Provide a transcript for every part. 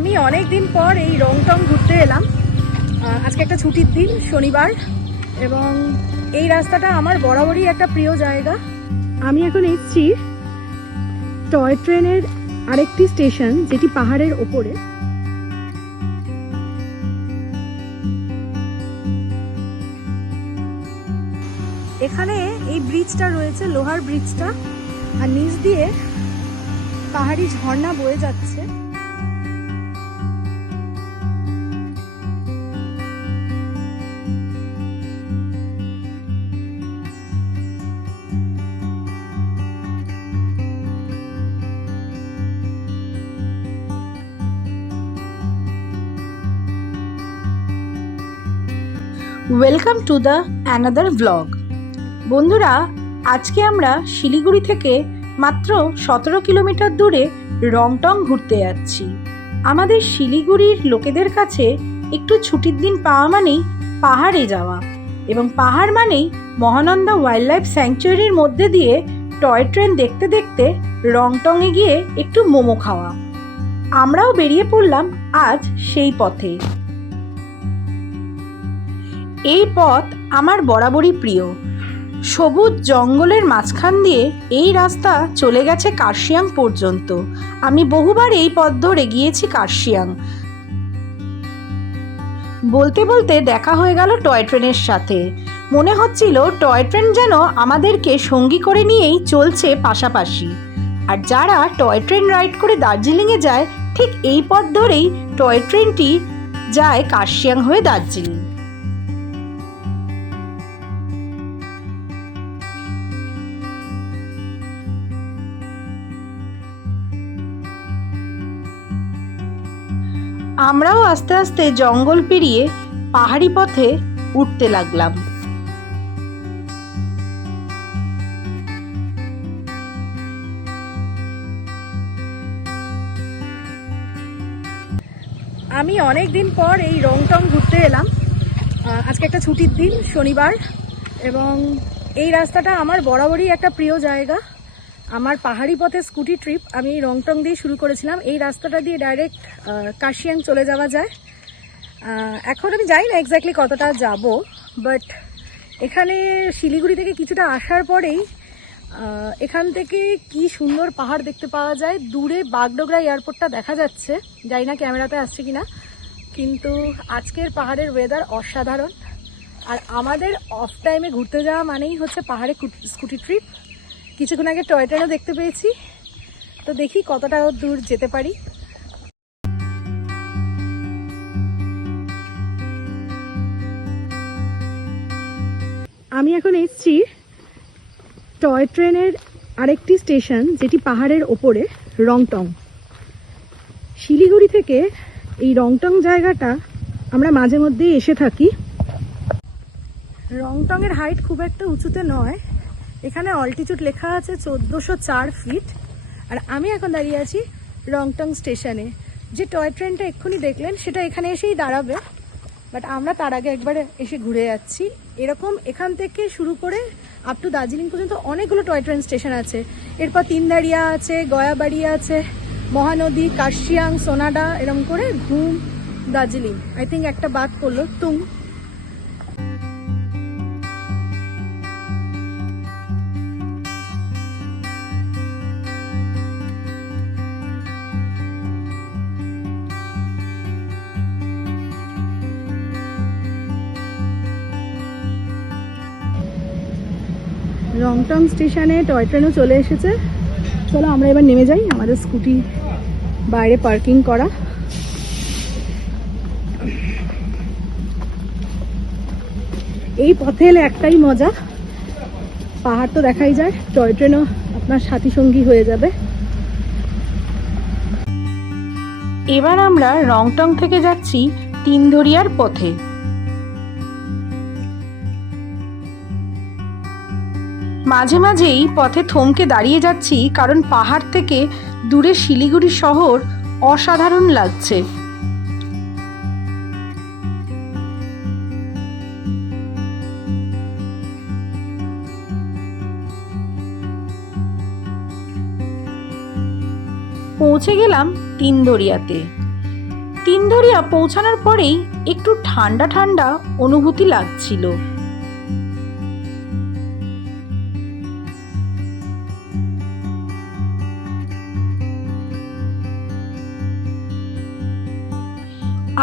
আমি অনেক দিন পর এই রংটং ঘুরতে এলাম। আজকে একটা ছুটির দিন, শনিবার, এবং এই রাস্তাটা আমার বরাবরই একটা প্রিয় জায়গা। আমি এখন এসেছি টয় ট্রেনের আরেকটি স্টেশন, যেটি পাহাড়ের ওপরে। এখানে এই ব্রিজটা রয়েছে, লোহার ব্রিজটা, আর নিচ দিয়ে পাহাড়ি ঝর্ণা বয়ে যাচ্ছে। Welcome to the another blog. বন্ধুরা, আজকে আমরা শিলিগুড়ি থেকে মাত্র 17 কিলোমিটার দূরে রংটং ঘুরতে যাচ্ছি। আমাদের শিলিগুড়ির লোকেদের কাছে একটু ছুটির দিন পাওয়া মানেই পাহাড়ে যাওয়া, এবং পাহাড় মানেই মহানন্দা ওয়াইল্ড লাইফ স্যাংচুয়ারির মধ্যে দিয়ে টয় ট্রেন দেখতে দেখতে রংটংয়ে গিয়ে একটু মোমো খাওয়া। আমরাও বেরিয়ে পড়লাম আজ সেই পথে। এই পথ আমার বরাবরই প্রিয়। সবুজ জঙ্গলের মাঝখান দিয়ে এই রাস্তা চলে গেছে কার্শিয়াং পর্যন্ত। আমি বহুবার এই পথ ধরে গিয়েছি কার্শিয়াং। বলতে বলতে দেখা হয়ে গেল টয় ট্রেনের সাথে। মনে হচ্ছিল টয় ট্রেন যেন আমাদেরকে সঙ্গী করে নিয়েই চলছে পাশাপাশি। আর যারা টয় ট্রেন রাইড করে দার্জিলিংয়ে যায়, ঠিক এই পথ ধরেই টয় ট্রেনটি যায় কার্শিয়াং হয়ে দার্জিলিং। আমরাও আস্তে আস্তে জঙ্গল পেরিয়ে পাহাড়ি পথে উঠতে লাগলাম। আমি অনেক দিন পর এই রংটং ঘুরতে এলাম। আজকে একটা ছুটির দিন, শনিবার, এবং এই রাস্তাটা আমার বরাবরই একটা প্রিয় জায়গা। আমার পাহাড়ি পথে স্কুটি ট্রিপ আমি এই রংটং দিয়ে শুরু করেছিলাম। এই রাস্তাটা দিয়ে ডাইরেক্ট কার্শিয়াং চলে যাওয়া যায়। এখন আমি জানি না এক্স্যাক্টলি কতটা যাব, বাট এখানে শিলিগুড়ি থেকে কিছুটা আসার পরেই এখান থেকে কি সুন্দর পাহাড় দেখতে পাওয়া যায়। দূরে বাগডোগরা এয়ারপোর্টটা দেখা যাচ্ছে, জানি না ক্যামেরাতে আসছে কিনা, কিন্তু আজকের পাহাড়ের ওয়েদার অসাধারণ। আর আমাদের অফ টাইমে ঘুরতে যাওয়া মানেই হচ্ছে পাহাড়ে স্কুটি ট্রিপ। কিছুক্ষণ আগে টয় ট্রেনও দেখতে পেয়েছি, তো দেখি কতটা দূর যেতে পারি। আমি এখন এসেছি টয় ট্রেনের আরেকটি স্টেশন, যেটি পাহাড়ের ওপরে, রংটং। শিলিগুড়ি থেকে এই রংটং জায়গাটা আমরা মাঝে মধ্যেই এসে থাকি। রংটংয়ের হাইট খুব একটা উঁচুতে নয়। এখানে অল্টিটিউড লেখা আছে 1404 ফিট। আর আমি এখন দাঁড়িয়ে আছি রংটং স্টেশনে। যে টয় ট্রেনটা এক্ষুনি দেখলেন সেটা এখানে এসেই দাঁড়াবে, বাট আমরা তার আগে একবার এসে ঘুরে যাচ্ছি। এরকম এখান থেকে শুরু করে আপ টু দার্জিলিং পর্যন্ত অনেকগুলো টয় ট্রেন স্টেশন আছে। এরপর তিনদারিয়া আছে, গয়াবাড়ি আছে, মহানদী, কার্শিয়াং, সোনাডা, এরকম করে ঘুম, দার্জিলিং, আই থিঙ্ক একটা বাদ পড়লো তুং। রংটং স্টেশনে টয় ট্রেনও চলে এসেছে। চলো আমরা এবার নেমে যাই। আমাদের স্কুটি বাইরে পার্কিং করা। এই পথে এলে একটাই মজা, পাহাড় তো দেখাই যায়, টয় ট্রেনও আপনার সাথী সঙ্গী হয়ে যাবে। এবার আমরা রংটং থেকে যাচ্ছি তিনদরিয়ার পথে। মাঝে মাঝেই পথে থমকে দাঁড়িয়ে যাচ্ছি, কারণ পাহাড় থেকে দূরে শিলিগুড়ি শহর অসাধারণ লাগছে। পৌঁছে গেলাম তিনদরিয়াতে। তিনদরিয়া পৌঁছানোর পরেই একটু ঠান্ডা ঠান্ডা অনুভূতি লাগছিল।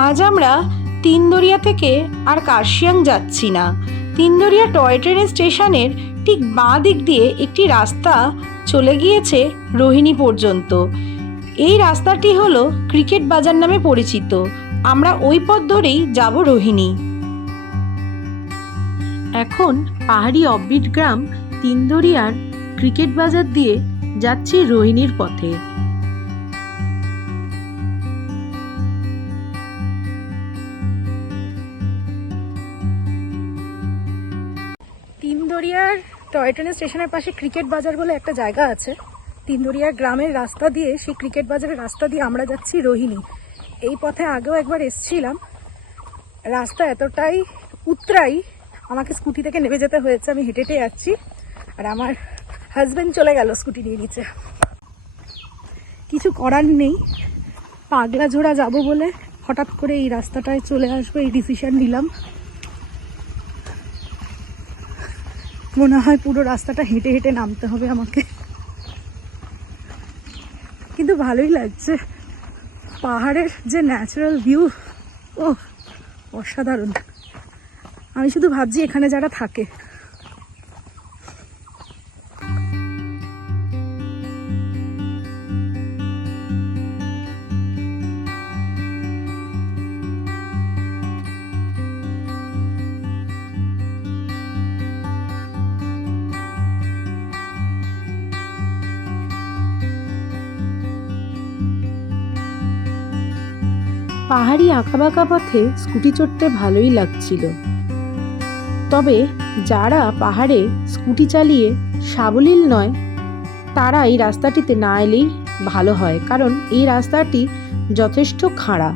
আজ আমরা তিনদরিয়া থেকে আর কার্শিয়াং যাচ্ছি না। তিনদরিয়া টয় ট্রেন স্টেশনের ঠিক বাঁ দিক দিয়ে একটি রাস্তা চলে গিয়েছে রোহিণী পর্যন্ত। এই রাস্তাটি হলো ক্রিকেট বাজার নামে পরিচিত। আমরা ওই পথ ধরেই যাব রোহিণী। এখন পাহাড়ি অফবিট গ্রাম তিনদরিয়ার ক্রিকেট বাজার দিয়ে যাচ্ছি রোহিণীর পথে। তিনদরিয়ার টয় ট্রেন স্টেশনের পাশে ক্রিকেট বাজার বলে একটা জায়গা আছে। তিনদরিয়ার গ্রামের রাস্তা দিয়ে, সেই ক্রিকেট বাজারের রাস্তা দিয়ে আমরা যাচ্ছি রোহিণী। এই পথে আগেও একবার এসেছিলাম। রাস্তা এতটাই উতরাই, আমাকে স্কুটি থেকে নেমে যেতে হয়েছে। আমি হেঁটে হেঁটে যাচ্ছি, আর আমার হাজব্যান্ড চলে গেল স্কুটি নিয়ে নিচে। কিছু করার নেই, পাগলা ঝোড়া যাবো বলে হঠাৎ করে এই রাস্তাটায় চলে আসবো, এই ডিসিশন নিলাম। মনে হয় পুরো রাস্তাটা হেঁটে হেঁটে নামতে হবে আমাকে, কিন্তু ভালোই লাগছে। পাহাড়ের যে ন্যাচারাল ভিউ, ও অসাধারণ। আমি শুধু ভাবছি এখানে যারা থাকে, পাহাড়ি আঁকাবাঁকা পথে স্কুটি চড়তে ভালোই লাগছিল। তবে যারা পাহাড়ে স্কুটি চালিয়ে সাবলীল নয়, তারা এই রাস্তাটিতে না এলেই ভালো হয়, কারণ এই রাস্তাটি যথেষ্ট খাড়া।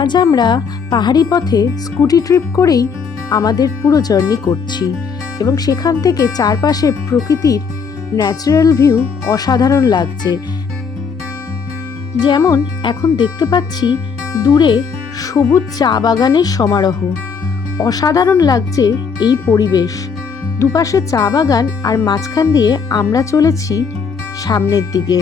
আজ আমরা পাহাড়ি পথে স্কুটি ট্রিপ করেই আমাদের পুরো জার্নি করছি, এবং সেখান থেকে চারপাশে প্রকৃতির ন্যাচারাল ভিউ অসাধারণ লাগছে। যেমন এখন দেখতে পাচ্ছি দূরে সবুজ চা বাগানের সমারোহ। অসাধারণ লাগছে এই পরিবেশ। দুপাশে চা বাগান, আর মাঝখান দিয়ে আমরা চলেছি সামনের দিকে।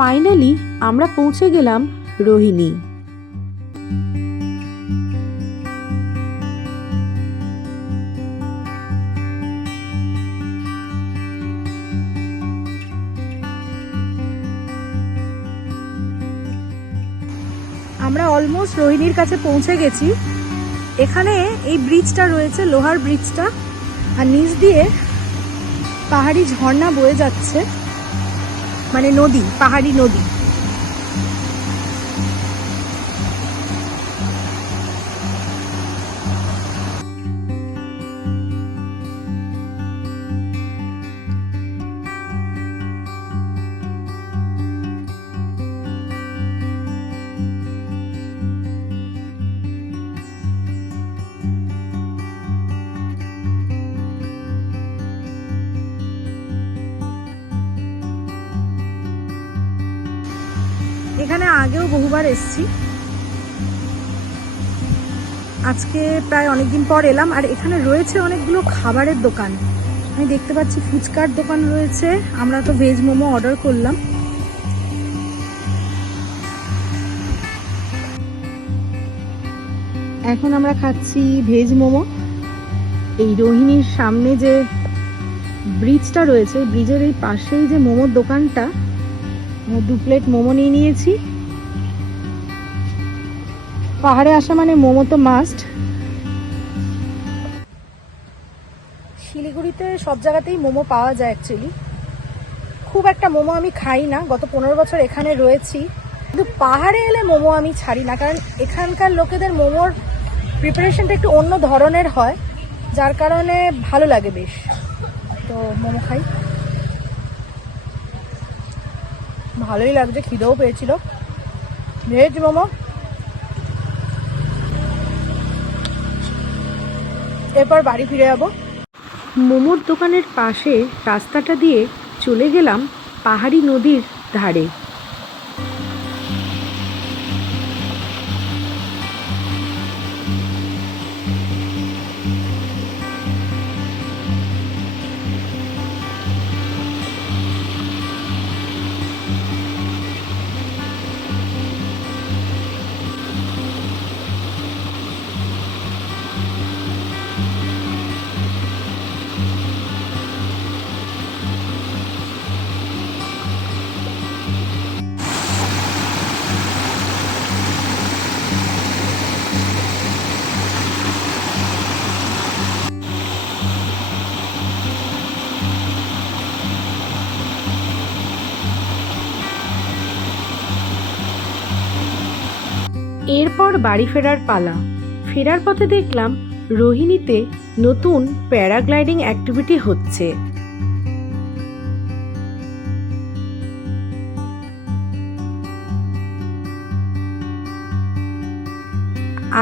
ফাইনালি আমরা পৌঁছে গেলাম রোহিণী। আমরা অলমোস্ট রোহিণীর কাছে পৌঁছে গেছি। এখানে এই ব্রিজটা রয়েছে, লোহার ব্রিজটা, আর নিচ দিয়ে পাহাড়ি ঝর্ণা বয়ে যাচ্ছে, মানে নদী, পাহাড়ি নদী। এখানে আগেও বহুবার এসেছি, আজকে প্রায় অনেকদিন পর এলাম। আর এখানে রয়েছে অনেকগুলো খাবারের দোকান। আমি দেখতে পাচ্ছি ফুচকার দোকান রয়েছে। আমরা তো ভেজ মোমো অর্ডার করলাম। এখন আমরা খাচ্ছি ভেজ মোমো। এই রোহিণীর সামনে যে ব্রিজটা রয়েছে, ব্রিজের এই পাশেই যে মোমোর দোকানটা, 2 প্লেট মোমো নিয়ে নিয়েছি। পাহাড়ে আসা মানে মোমো তো মাস্ট। শিলিগুড়িতে সব জায়গাতেই মোমো পাওয়া যায় অ্যাকচুয়ালি। খুব একটা মোমো আমি খাই না, গত 15 বছর এখানে রয়েছি, কিন্তু পাহাড়ে এলে মোমো আমি ছাড়ি না, কারণ এখানকার লোকেদের মোমোর প্রিপারেশনটা একটু অন্য ধরনের হয়, যার কারণে ভালো লাগে বেশ। তো মোমো খাই, ভালোই লাগছে, খিদেও পেয়েছিল। ভেজ মোমো। এরপর বাড়ি ফিরে যাবো। মোমোর দোকানের পাশে রাস্তাটা দিয়ে চলে গেলাম পাহাড়ি নদীর ধারে। এরপর বাড়ি ফেরার পালা। ফেরার পথে দেখলাম রোহিণীতে নতুন প্যারাগ্লাইডিং অ্যাক্টিভিটি হচ্ছে।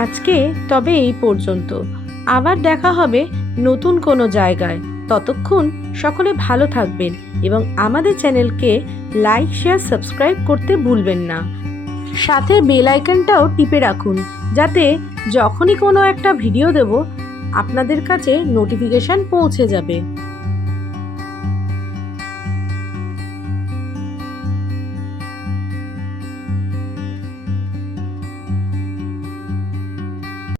আজকে তবে এই পর্যন্ত, আবার দেখা হবে নতুন কোনো জায়গায়। ততক্ষণ সকলে ভালো থাকবেন এবং আমাদের চ্যানেলকে লাইক, শেয়ার, সাবস্ক্রাইব করতে ভুলবেন না। সাথে বেল আইকনটাও টিপে রাখুন, যাতে যখনই কোনো একটা ভিডিও দেব আপনাদের কাছে নোটিফিকেশন পৌঁছে যাবে।